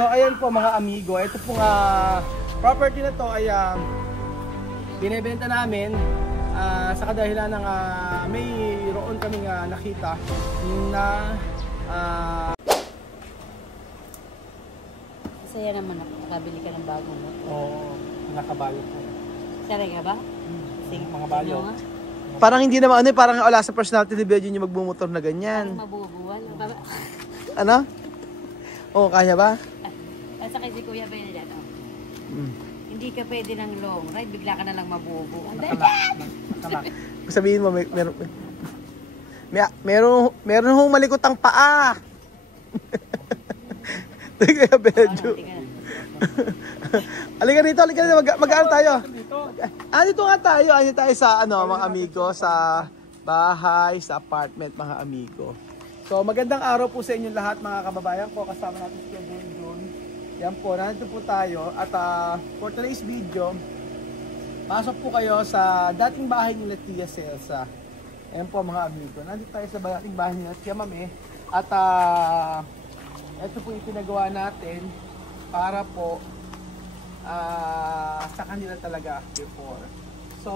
So ayan po mga amigo, ito pong property na to ay binebenta namin sa kadahilan ng mayroon kaming nakita na Masaya naman ako, nakabili ka ng bagong motor. Oo, nakabayo po. Sarang ka ba? Sige, mga bayo. Parang hindi naman parang wala sa personality ni Belgium yung magbumotor na ganyan. Mabubuwal. Ano? Oo, kaya ba? At saka si Kuya pwede na to. Hindi ka pwede ng long ride, bigla ka na lang mabubu. Sabihin mo, meron hong malikot ang paa. Kaya Belgium. Halika dito, mag-aan tayo. Dito nga tayo. Ano tayo sa mga amigo, sa bahay, sa apartment mga amigo. So magandang araw po sa inyong lahat mga kababayan ko. Kasama natin si Belgium. Yan po, nandito po tayo. At for today's video, pasok po kayo sa dating bahay ni Tia Celsa. Yan po mga amigo. Nandito tayo sa dating bahay ni Tia Mame. At ito po yung pinagawa natin para po sa kanila talaga before. So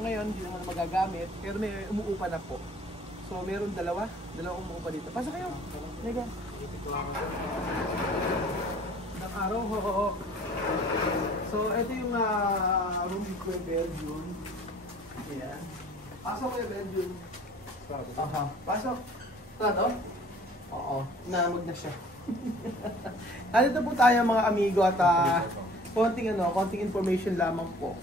ngayon hindi naman magagamit pero may umuupa na po. So meron dalawang umuupa dito. Pasok kayo. Lega. Ng araw ho. So ito yung room ni Kuya Belgium. Ayan. Pasok Kuya Belgium. Aha. Pasok. Ito? Oo. Namag na siya. Nandito po tayo mga amigo at konting information lamang po.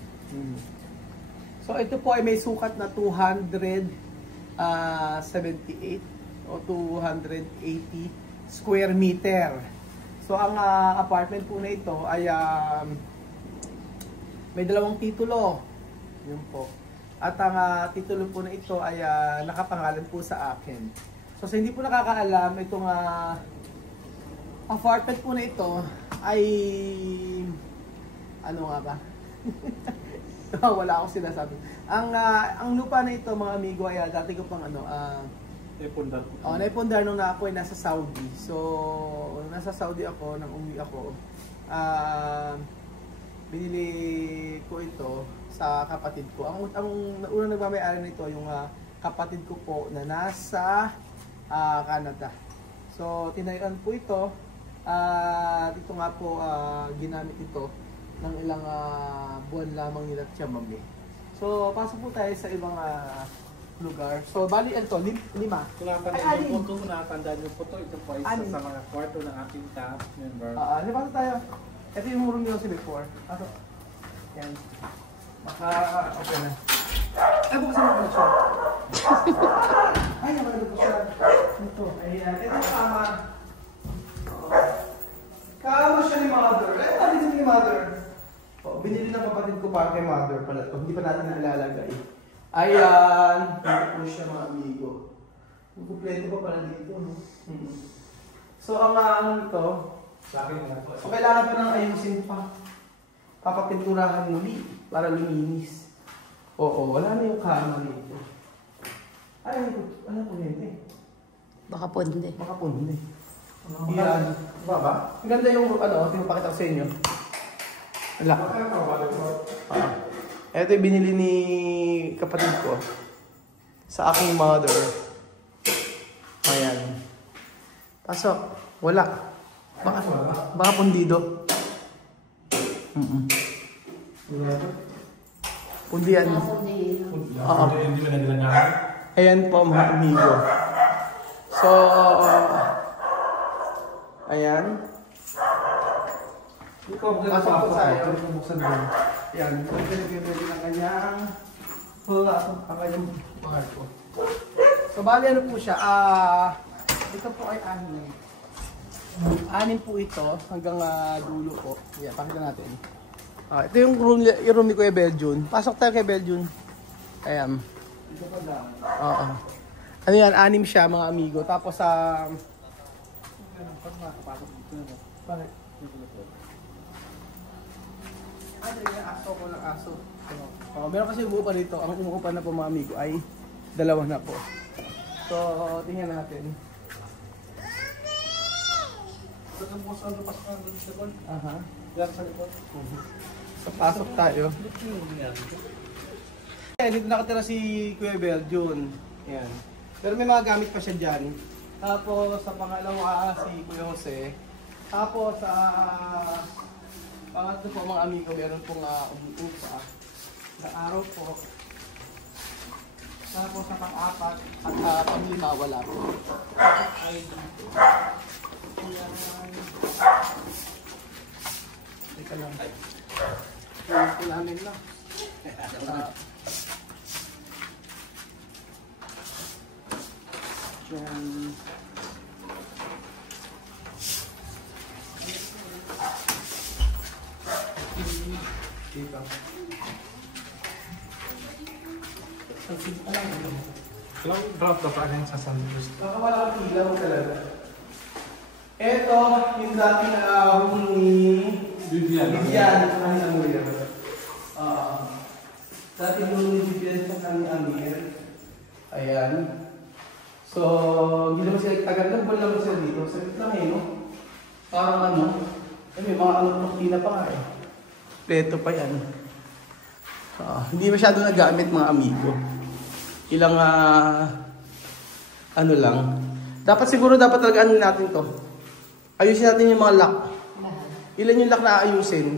So ito po ay may sukat na 278 o 280 square meter. So ang apartment po na ito ay may dalawang titulo. Yun po. At ang titulo po na ito ay nakapangalan po sa akin. So sa hindi po nakakaalam, itong apartment po na ito ay ano nga ba? Wala akong sinasabi. Ang lupa na ito mga amigo ay dati ko pang naipundar po. Naipundar nung ako ay nasa Saudi. So nasa Saudi ako nang umuwi ako. Binili ko ito sa kapatid ko. Ang unang nagmamay-ari nito yung kapatid ko po na nasa Canada. So tinayuan po ito. Dito nga po ginamit ito ng ilang buwan lamang nila Tia Mame. So pasok po tayo sa ibang lugar. So bali ito, 5. Ay, yung po nakatandaan yung po ito po isa sa mga kwarto ng ating staff member. Pasok tayo. Ito yung room nyo si before. Pasok. Yan. Okay na. Ay, buksan mo pala siya. Ay, naman po siya. Ito. Ayan. Ito yung kama. Kama siya ni mother. Ito din ni mother. Binili ng kapatid ko para kay mother pala ito. Hindi pa natin nailalagay. Ayan. Ito po siya mga amigo. Kumpleto pa pala dito. No? So ang ito. So kailangan pa nang ayusin pa. Papapinturahan muli para luminis. Oo, wala na yung kama dito. Ay, ano po yun? Baka pundi. Yan. Baba? Ang ganda yung pinapakita ko sa inyo. Wala. Ito yung binili ni kapatid ko sa aking mother. Ayan. Pasok. Wala. Baka pundido. Pundian. Oo. Ayan po mga amigo. So, ayan. Pasok po tayo. Ayan. So, pinag-ibig ang kanyang ang kanyang kwarto. So, bali ano po siya? Ito po ay 6 po ito hanggang dulo po. Ayan, pakita natin. Ito yung room ni Kuya Belgium. Pasok tayo kay Belgium. Ayan. Ito pa lang. Oo. Ano yan? 6 siya mga amigo. Tapos bakit? Aso ko ng aso. Meron kasi umuupa dito. Ang umuupa na po mga amigo ay 2 na po. So, tingnan natin. Sa kapos sa lupas na doon sa likod. Aha. Yan sa likod. So, pasok tayo. Dito nakatira si Kuya Beljun. Yan. Pero may mga gamit pa siya dyan. Tapos sa pangalawa si Kuya Jose. Tapos sa pangatlo po mga amigo, meron pong upa. Sa araw po. Tapos sa pang-apat at pang-lima wala po. Ay dito. Yan. Teka lang. Yan po namin na. Yan. Dito. Ilang drop na pa rin sa sandwich? Baka wala kang ilaw talaga. Ito, yung dating room ni Vivian. Vivian, sa ni Amir. Dating room ni Vivian sa ni Amir. Ayan. So, hindi naman sila tagal. Nagbal naman sila dito. Sakit lang no? Parang ano. May mga kurtina pa nga Pleto pa yan. Hindi masyado nagamit mga amigo. Ilang ano lang. Dapat siguro talaga ano natin to. Ayusin natin yung mga lock. Ilan yung lock na ayusin?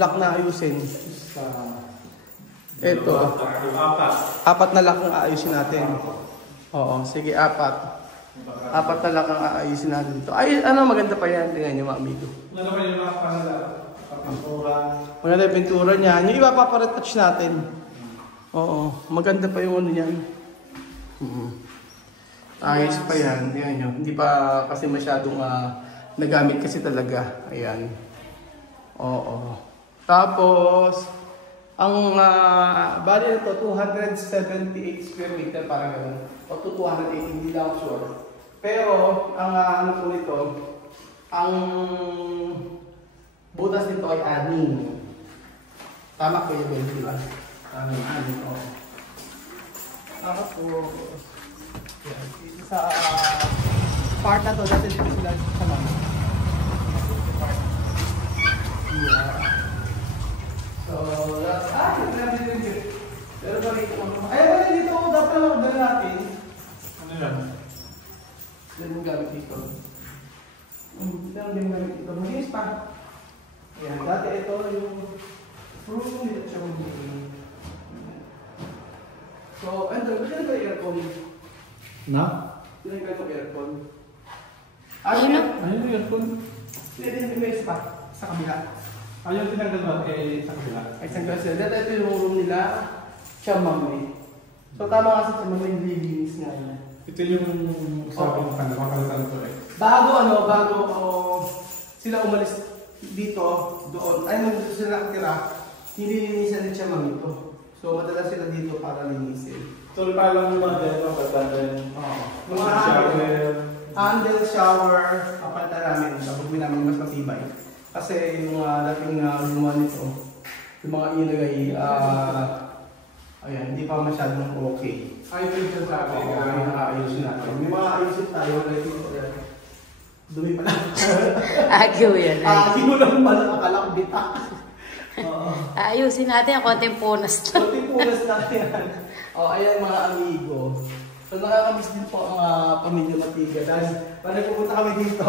Lock na ayusin. Ito. Apat na lock ang aayusin natin. Oo, sige, 4. 4 na lock ang aayusin natin dito. Ay, ano, maganda pa yan. Tingnan nyo mga amigo. Ano pa yung mga pintura? Maganda yung pintura niya. Yung iba paparetouch natin. Oo, maganda pa yung ano niyan. Ayos pa yan. Tingnan nyo. Hindi pa kasi masyadong nagamit kasi talaga. Ayan. Oo. Tapos, ang bali na to, 278 square meter, parang gano'n. O 280, hindi lang sure. Pero, ang ano po nito, ang butas nito ay 6. Tama ko yun, di ba? 6, oo. Tapos, yan. Sa part na to, dati dito sila sa mama. Yeah. So, that's pero ba rito? Ay, wala dito. Dapat lang order natin. Ano yan? Yan yung gamit dito. Ito lang din gamit dito. Malis pa. Ayan, dati ito yung room dito siya mag-meeting. So, ano, kailan ba yung aircon? Na? Kailan ba yung aircon? Ayun na. Ayun yung earphone. Hindi may spot sa kabila. Ayun tinanggal ba kay sa kabila? Ay, isang kasi. Dati ito yung room nila. Chamamay. So, tama kasi Chamamay livings nga yun. Ito yung sabi ng kanya, makalitan ito Bago sila umalis dito, doon, ay nung dito sila nakatira, nililinisan din siya ito. So madalas sila dito para linisin. So parang mga dito, pagtandan. Mga handle, shower, kapalitan namin, tapos namin mas matibay. Kasi yung dating luma nito, yung mga ilagay, ayan, hindi pa masyadong okay. Ay, ito yung sabi. Ayusin natin. May mga ayusin tayo, like ito. Dumi pa lang. Agyo yan. Sino lang pala nakalakbita. Ayusin natin ang konting punas lang. Konting punas natin yan. Ayan mga amigo. So nakakamiss din po ang pamilya Matiga. Dahil pag pupunta kami dito,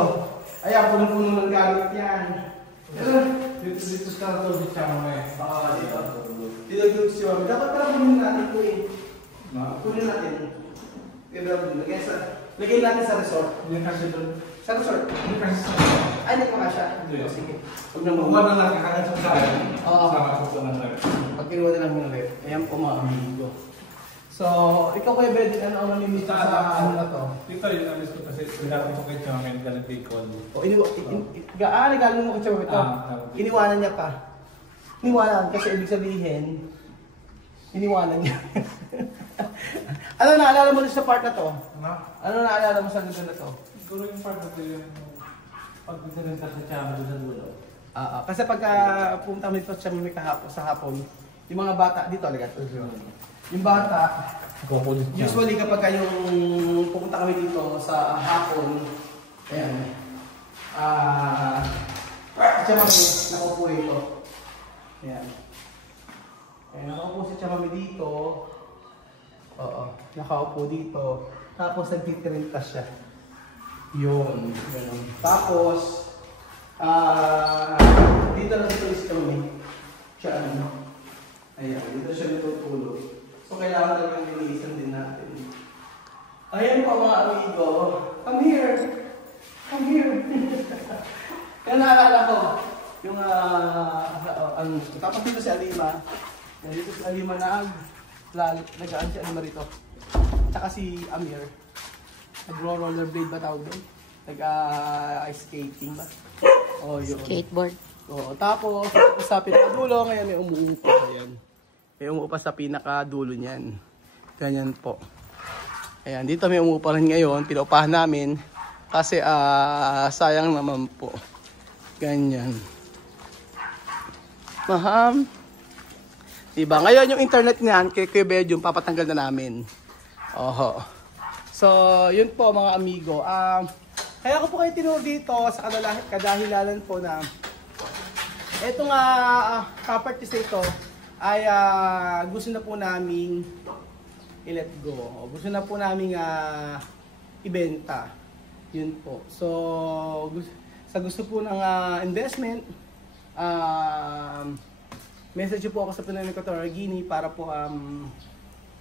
ayan, punong-puno ng gamit yan. Dito sa ito, dito siya mga Dito si Mami. Dapat pala punin natin ito Punin natin. Lagay natin sa resort. Hindi kasi doon. Sa resort? Hindi kasi sa Ay, hindi pa siya. Hindi. Sige. Huwag na Huwag na lang kakagat sa sa'yo. Sama sa ito na sa'yo. Pag kinuha na lang yung rep. Ayan po mga amigo. So, ikaw Kuya Bed, ano ang namimiss sa ano na to? Dito yung alis ko kasi pinapin ko kayo mga ngayon galing bacon. Galing mo kasi ito. Iniwanan niya pa. Iniwanan kasi ibig sabihin, iniwanan niya. Ano naalala mo sa part na to? Ano naalala mo sa lugar na to? Siguro yung part na ito yung pagbisarin ka sa tiyama doon sa dulo. Kasi pagka punta mo dito sa hapon, yung mga bata, dito talaga. Yung bata, usually kapag yung pupunta kami dito sa hapon, ayan, Si Chamami, nakaupo rito. Ayan. Ayan, nakaupo si Chamami dito. Oo, nakaupo dito. Tapos nagtitirinta siya. Yun, gano'n. Tapos, dito lang ito si Chamami. Siya ano. Ayan, dito siya natutulog. So, kailangan talagang linisan din natin. Ayan po mga amigo. Come here. Come here. Kaya naalala ko, yung, tapos dito si Alima. Dito si Alima nag-aan si Alima rito. Tsaka si Amir. Nag-rollerblade ba tawag doon? Nag-ice skating ba? Oh, yun. Skateboard. Oo, tapos sa pinakadulo, ngayon may umuupa. Ayan. May umuupa sa pinakadulo niyan. Ganyan po. Ayan, dito may umuupa rin ngayon. Pinaupahan namin. Kasi sayang naman po. Ganyan. Maham. Diba? Ngayon yung internet niyan, kay Kuya Bedjum, papatanggal na namin. Oho. So, yun po mga amigo. Kaya ko po kayo tinuro dito sa kadahilanan po na itong properties na ito ay gusto na po naming i-let go. Gusto na po naming ibenta. Yun po. So, sa gusto po ng investment, message po ako sa Pinoy Equatorial Guinea para po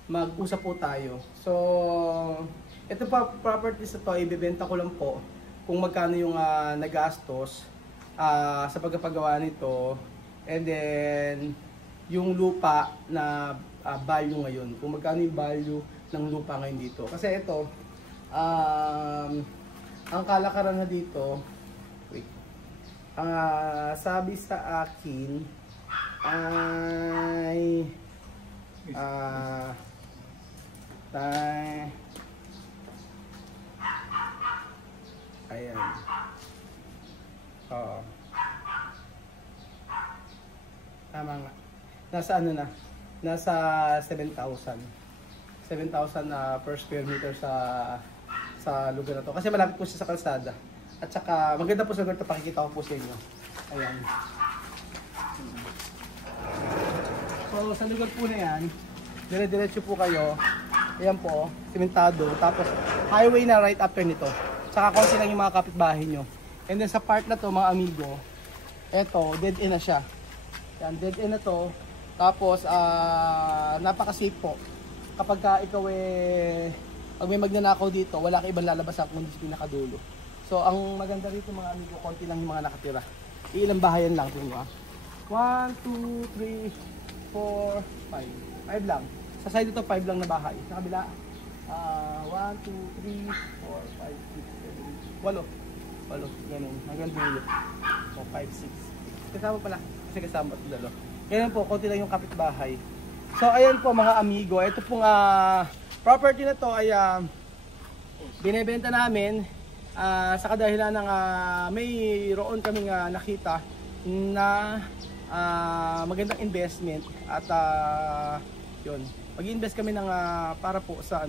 mag-usap po tayo. So, ito pa properties na to, ibebenta ko lang po kung magkano yung nagastos sa pagpapagawa nito, and then yung lupa na value ngayon, kung magkano yung value ng lupa ngayon dito. Kasi ito, ang kalakaran na dito, wait, sabi sa akin ay ayan. Oo. Tama nga. Nasa ano na? Nasa 7,000. 7,000 per square meter sa lugar na to. Kasi malapit po siya sa kalsada. At saka maganda po sa lugar ito, pakikita ko po sa inyo. Ayan. So sa lugar po na yan, dire-diretso po kayo. Ayan po, simentado. Tapos highway na right after nito. Saka konti lang yung mga kapitbahay nyo. And then sa part na to mga amigo, eto, dead end na siya. Yan, dead end na to. Tapos, napaka-safe po. Kapag ikaw pag may magnanakaw dito, wala ka ibang lalabasan kundi sa pinakadulo. So, ang maganda rito mga amigo, konti lang yung mga nakatira. Ilang bahayan lang ito ba? 1, 2, 3, 4, 5. 5 lang. Sa side ito, 5 lang na bahay. Sa kabila, 1, 2, 3, 4, 5, 6, 7, 8. 8, ganun. Hanggang dulo. So, 5, 6. Kasama pala. Kasi kasama ito dalo. Ganun po, konti lang yung kapitbahay. So, ayan po mga amigo. Ito pong property na to ay binebenta namin sa kadahilan ng mayroon kaming nakita na magandang investment. At yun, mag-invest kami ng para po sa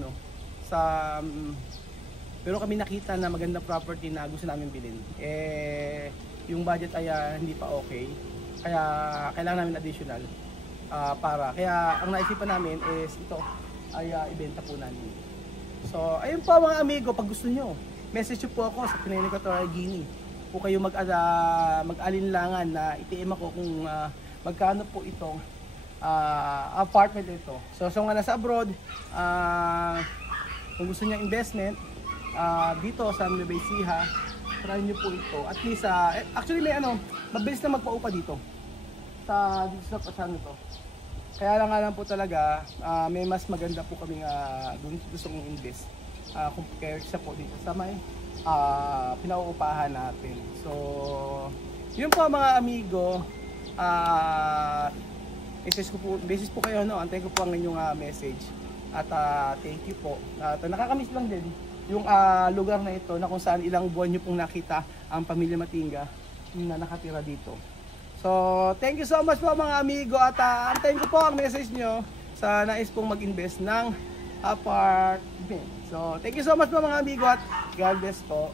pero kami nakita na magandang property na gusto namin bilhin. Yung budget ay hindi pa okay. Kaya kailangan namin additional kaya ang naisipan namin is ito ay ibenta po namin. So ayun po mga amigo, pag gusto nyo, message nyo po ako sa Pinoy Equatorial Guinea. Kung kayo mag-alinlangan na i-PM ako kung magkano po itong apartment ito. So nga nasa abroad, kung gusto niya investment dito sa Nueva Ecija, try nyo po ito. At least, actually may mabilis na magpaupa dito sa pasano to. Kaya lang po talaga, may mas maganda po kaming gusto kong invest compared sa po dito sa may pinauupahan natin. So, yun po mga amigo, message po kayo, antayin ko po ang inyong message. At thank you po. Nakakamiss lang din yung lugar na ito na kung saan ilang buwan nyo pong nakita ang pamilya Matinga na nakatira dito. So, thank you so much po mga amigo at antayin ko po ang message nyo sa nais pong mag-invest ng apartment. So, thank you so much po mga amigo at God bless po.